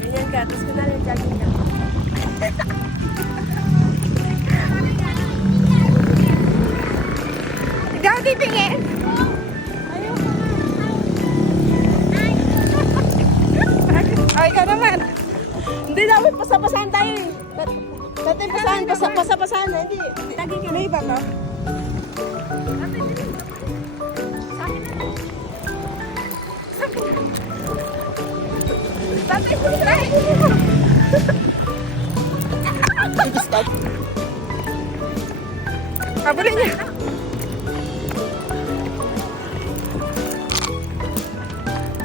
Ganyan ka, tapos ko na lang jogging ka. Ikaw titingin. Ay, ikaw naman. Hindi namin pasapasahan tayo eh. Dati pasapasahan na. Hindi. May iba ba? Tatay, tatay. Habulin niya.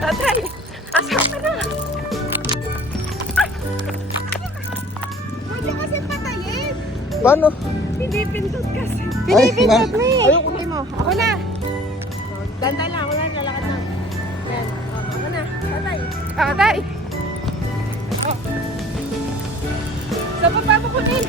Tatay, asawa ka na. Huwag niya kasi patayin. Paano? Pinipindot kasi. Ay, Pinipindot mo eh. ayoko Hindi mo. Ako na. Dandan lang. Ako na. Lalakad na. Yan. Ako na. Tatay. Tatay. Oh. Sa pagpapakunin.